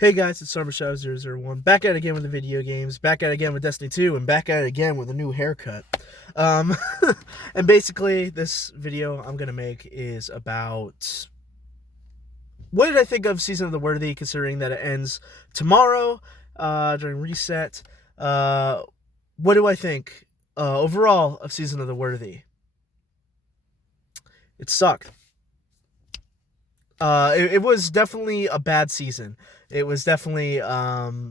Hey guys, it's SummerShadow001, back at it again with the video games, back at it again with Destiny 2, and back at it again with a new haircut. Um, and basically, this video I'm going to make is about what did I think of Season of the Worthy, considering that it ends tomorrow during Reset. What do I think overall of Season of the Worthy? It sucked. It was definitely a bad season. It was definitely it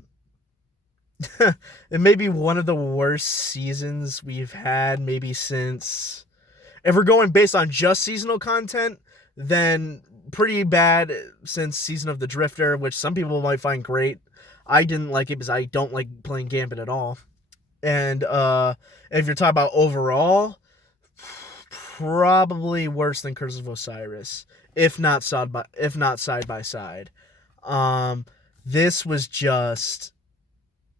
may be one of the worst seasons we've had maybe since, if we're going based on just seasonal content, then pretty bad since Season of the Drifter, which some people might find great. I didn't like it because I don't like playing Gambit at all. And if you're talking about overall, probably worse than Curse of Osiris, if not side by side. Um, this was just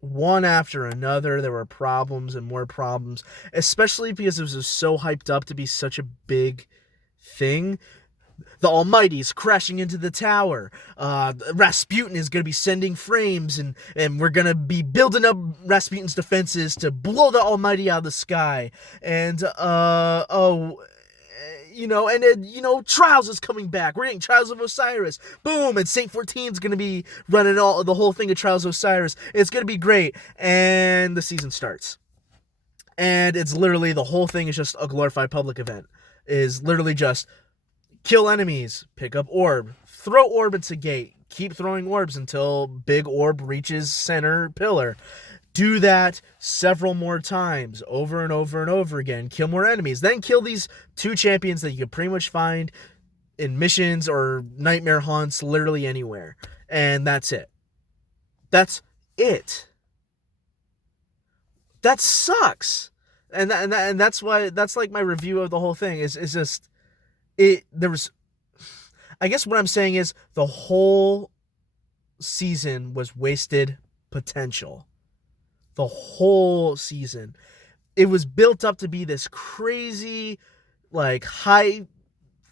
one after another. There were problems and more problems, especially because it was just so hyped up to be such a big thing. The Almighty's crashing into the tower. Rasputin is going to be sending frames, and we're going to be building up Rasputin's defenses to blow the Almighty out of the sky. And, and then, Trials is coming back. We're getting Trials of Osiris. Boom! And Saint 14's going to be running the whole thing of Trials of Osiris. It's going to be great. And the season starts. And it's literally, the whole thing is just a glorified public event. Is literally just kill enemies, pick up orb, throw orb into gate, keep throwing orbs until big orb reaches center pillar. Do that several more times, over and over and over again. Kill more enemies. Then kill these two champions that you can pretty much find in missions or nightmare hunts, literally anywhere. And that's it. That's it. That sucks. And that's why, that's like my review of the whole thing is just there was, I guess what I'm saying is the whole season was wasted potential. The whole season. It was built up to be this crazy, like,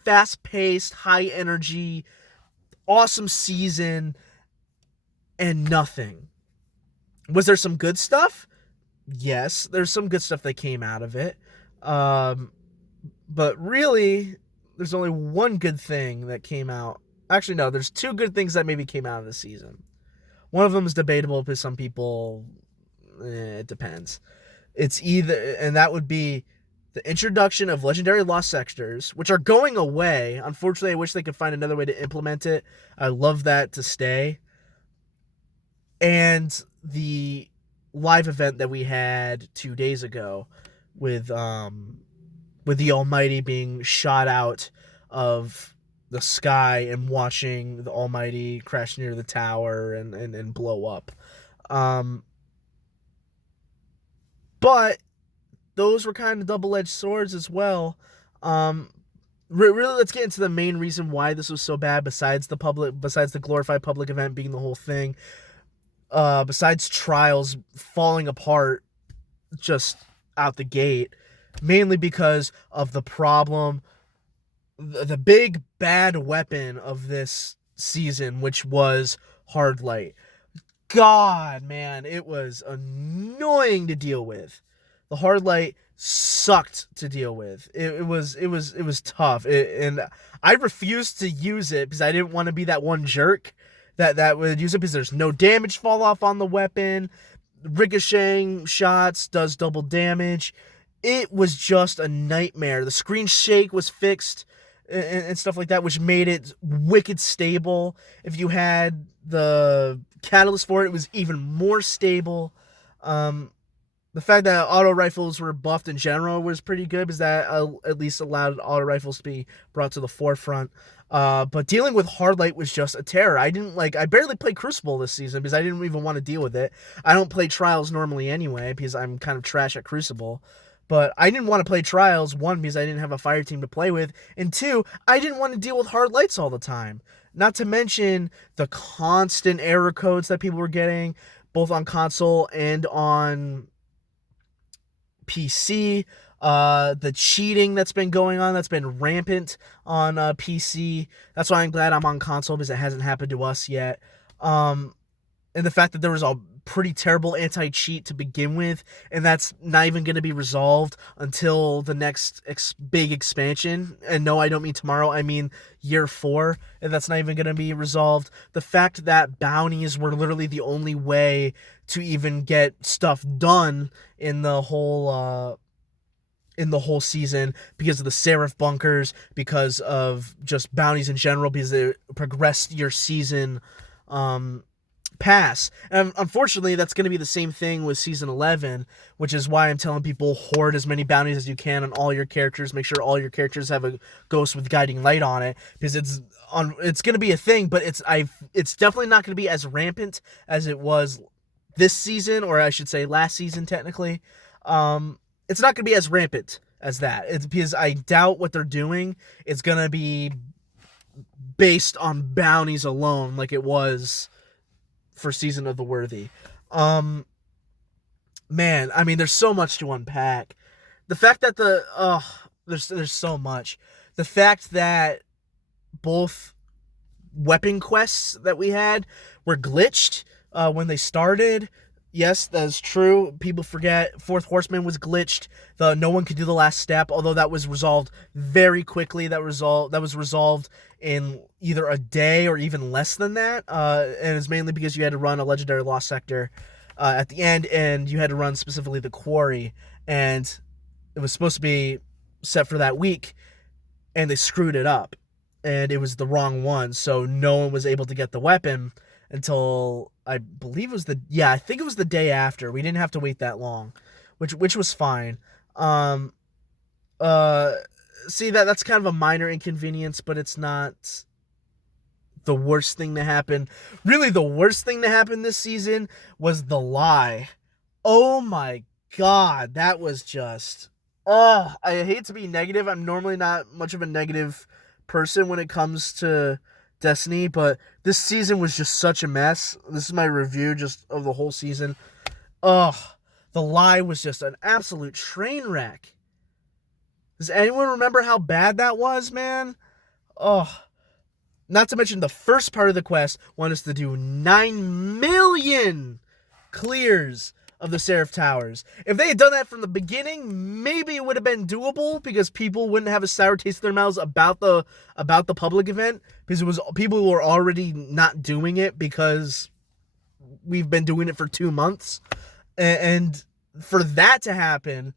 fast-paced, high-energy, awesome season, and nothing. Was there some good stuff? Yes, there's some good stuff that came out of it. But really, there's only one good thing that came out. Actually, no, there's two good things that maybe came out of the season. One of them is debatable because some people, it depends. It's either, and that would be the introduction of legendary lost sectors, which are going away. Unfortunately, I wish they could find another way to implement it. I love that to stay. And the live event that we had 2 days ago with the Almighty being shot out of the sky and watching the Almighty crash near the tower and blow up. But those were kind of double-edged swords as well. Really, let's get into the main reason why this was so bad, besides the glorified public event being the whole thing. Besides Trials falling apart just out the gate, mainly because of the problem, the big bad weapon of this season, which was Hard Light. God, man, it was annoying to deal with. The Hard Light sucked to deal with. It was tough, and I refused to use it because I didn't want to be that one jerk that would use it, because there's no damage fall off on the weapon. Ricocheting shots does double damage. It was just a nightmare. The screen shake was fixed and stuff like that, which made it wicked stable. If you had the catalyst for it, it was even more stable. The fact that auto rifles were buffed in general was pretty good, because that at least allowed auto rifles to be brought to the forefront. But dealing with Hard Light was just a terror. I barely played Crucible this season because I didn't even want to deal with it. I don't play Trials normally anyway because I'm kind of trash at Crucible. But I didn't want to play Trials, one, because I didn't have a fire team to play with, and two, I didn't want to deal with Hard Lights all the time. Not to mention the constant error codes that people were getting, both on console and on PC. The cheating that's been going on, that's been rampant on PC. That's why I'm glad I'm on console, because it hasn't happened to us yet. and the fact that there was a pretty terrible anti-cheat to begin with, and that's not even going to be resolved until the next big expansion. And no, I don't mean tomorrow, I mean year 4, and that's not even going to be resolved. The fact that bounties were literally the only way to even get stuff done in the whole season, because of the Seraph bunkers, because of just bounties in general, because they progressed your season pass. And unfortunately, that's going to be the same thing with Season 11, which is why I'm telling people hoard as many bounties as you can on all your characters. Make sure all your characters have a ghost with guiding light on it, because it's going to be a thing, but it's definitely not going to be as rampant as it was this season, or I should say last season technically. It's not going to be as rampant as that. It's because I doubt what they're doing is going to be based on bounties alone like it was for Season of the Worthy. Man, I mean, there's so much to unpack. The fact that there's so much. The fact that both weapon quests that we had were glitched when they started. Yes, that is true. People forget Fourth Horseman was glitched. No one could do the last step, although that was resolved very quickly. That was resolved in either a day or even less than that. And it's mainly because you had to run a legendary lost sector at the end, and you had to run specifically the quarry, and it was supposed to be set for that week, and they screwed it up, and it was the wrong one, so no one was able to get the weapon until I believe it was I think it was the day after. We didn't have to wait that long, which was fine. See, that's kind of a minor inconvenience, but it's not the worst thing to happen. Really, the worst thing to happen this season was the lie. Oh my god, that was just... I hate to be negative. I'm normally not much of a negative person when it comes to Destiny, but this season was just such a mess. This is my review just of the whole season. The lie was just an absolute train wreck. Does anyone remember how bad that was, man? Not to mention the first part of the quest wanted us to do 9 million clears of the Seraph Towers. If they had done that from the beginning, maybe it would have been doable, because people wouldn't have a sour taste in their mouths about the public event, because it was people who were already not doing it because we've been doing it for 2 months. And for that to happen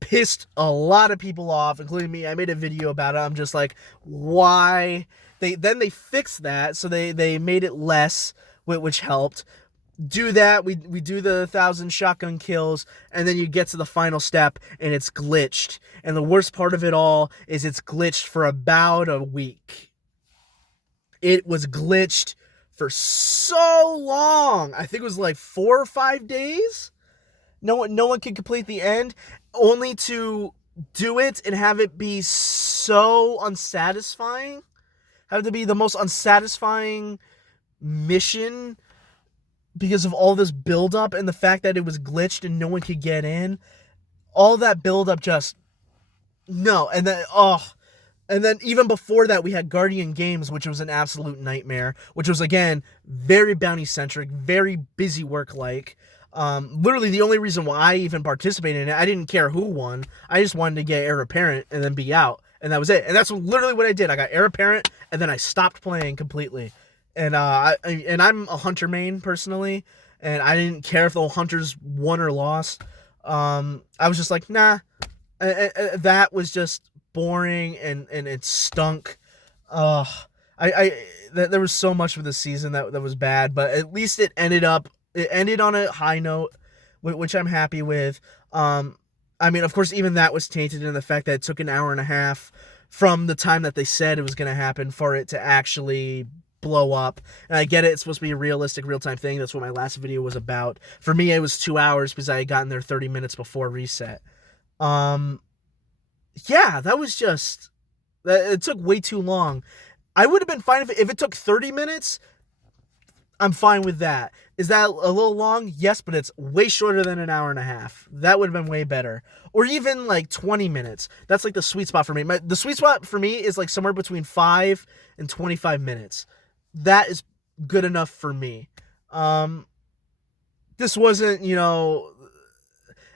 pissed a lot of people off, including me. I made a video about it. I'm just like, why? They fixed that, so they made it less, which helped. Do that, we do the 1,000 shotgun kills, and then you get to the final step, and it's glitched. And the worst part of it all is it's glitched for about a week. It was glitched for so long. I think it was like 4 or 5 days. No one can complete the end, only to do it and have it be so unsatisfying. Have it to be the most unsatisfying mission because of all this buildup and the fact that it was glitched and no one could get in. All that buildup just... No. And then even before that, we had Guardian Games, which was an absolute nightmare, which was, again, very bounty-centric, very busy work-like. Literally the only reason why I even participated in it, I didn't care who won. I just wanted to get Heir Apparent and then be out. And that was it. And that's literally what I did. I got Heir Apparent, and then I stopped playing completely. And I'm a Hunter main, personally, and I didn't care if the Hunters won or lost. I was just like, nah. That was just boring, and it stunk. There was so much for this season that was bad, but at least it ended on a high note, which I'm happy with. I mean, of course, even that was tainted in the fact that it took an hour and a half from the time that they said it was going to happen for it to actually blow up. And I get it, it's supposed to be a realistic, real-time thing. That's what my last video was about. For me, it was 2 hours because I had gotten there 30 minutes before reset. Yeah, that was just... It took way too long. I would have been fine if it took 30 minutes. I'm fine with that. Is that a little long? Yes, but it's way shorter than an hour and a half. That would have been way better. Or even like 20 minutes. That's like the sweet spot for me. The sweet spot for me is like somewhere between 5 and 25 minutes. That is good enough for me. Um, this wasn't, you know,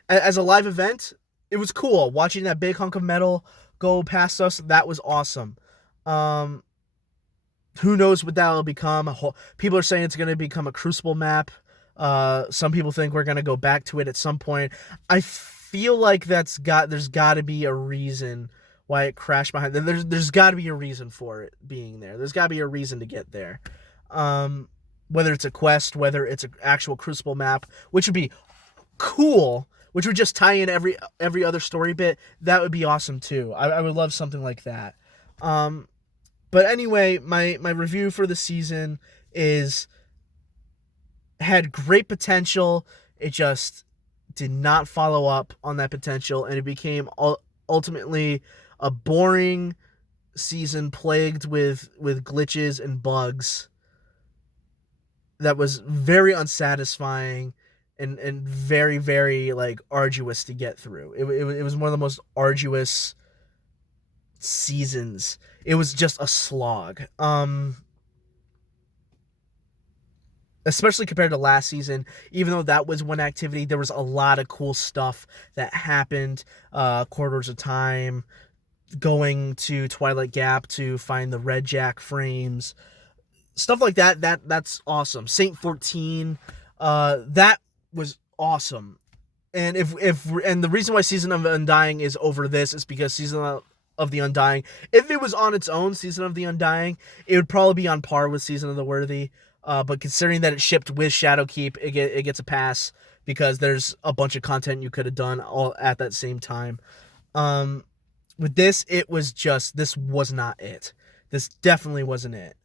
as a live event, it was cool watching that big hunk of metal go past us. That was awesome. Um, who knows what that'll become? People are saying it's going to become a Crucible map. Some people think we're going to go back to it at some point. I feel like there's got to be a reason why it crashed behind. There's got to be a reason for it being there. There's got to be a reason to get there. Whether it's a quest, whether it's an actual Crucible map, which would be cool, which would just tie in every other story bit. That would be awesome too. I would love something like that. But anyway, my review for the season is had great potential. It just did not follow up on that potential, and it became ultimately a boring season plagued with glitches and bugs that was very unsatisfying and very, very like arduous to get through. It was one of the most arduous seasons. It was just a slog. Especially compared to last season, even though that was one activity, there was a lot of cool stuff that happened. Corridors of Time, going to Twilight Gap to find the Red Jack frames, stuff like that. That's awesome. Saint 14, that was awesome. And and the reason why Season of the Undying is over this is because Season of the Undying, if it was on its own, Season of the Undying, it would probably be on par with Season of the Worthy. But considering that it shipped with Shadowkeep, it gets a pass because there's a bunch of content you could have done all at that same time. With this, this was not it. This definitely wasn't it.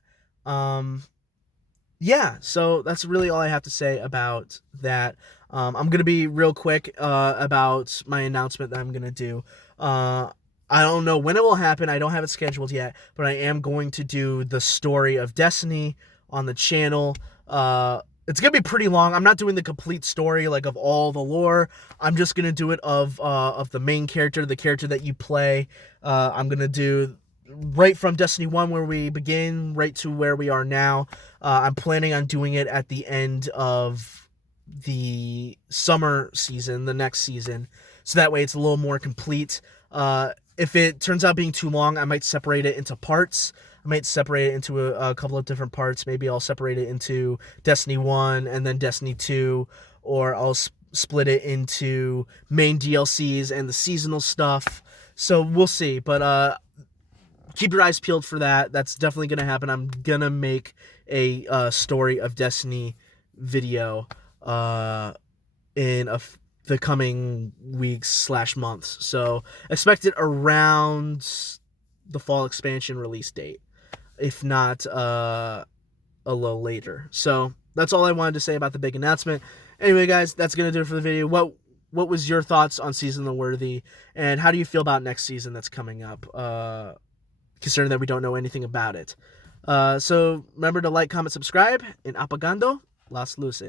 Yeah, so that's really all I have to say about that. I'm going to be real quick about my announcement that I'm going to do. I don't know when it will happen. I don't have it scheduled yet, but I am going to do the story of Destiny on the channel. It's gonna be pretty long. I'm not doing the complete story like of all the lore. I'm just gonna do it of the main character, the character that you play. I'm gonna do right from Destiny 1 where we begin right to where we are now. I'm planning on doing it at the end of the summer season, the next season, so that way it's a little more complete. If it turns out being too long, I might separate it into parts. I might separate it into a couple of different parts. Maybe I'll separate it into Destiny 1 and then Destiny 2, or I'll split it into main DLCs and the seasonal stuff. So we'll see, but keep your eyes peeled for that. That's definitely going to happen. I'm going to make a story of Destiny video in the coming weeks / months. So expect it around the fall expansion release date, if not a little later. So that's all I wanted to say about the big announcement. Anyway, guys, that's going to do it for the video. What was your thoughts on Season of the Worthy, and how do you feel about next season that's coming up, considering that we don't know anything about it? So remember to like, comment, subscribe, and apagando las luces.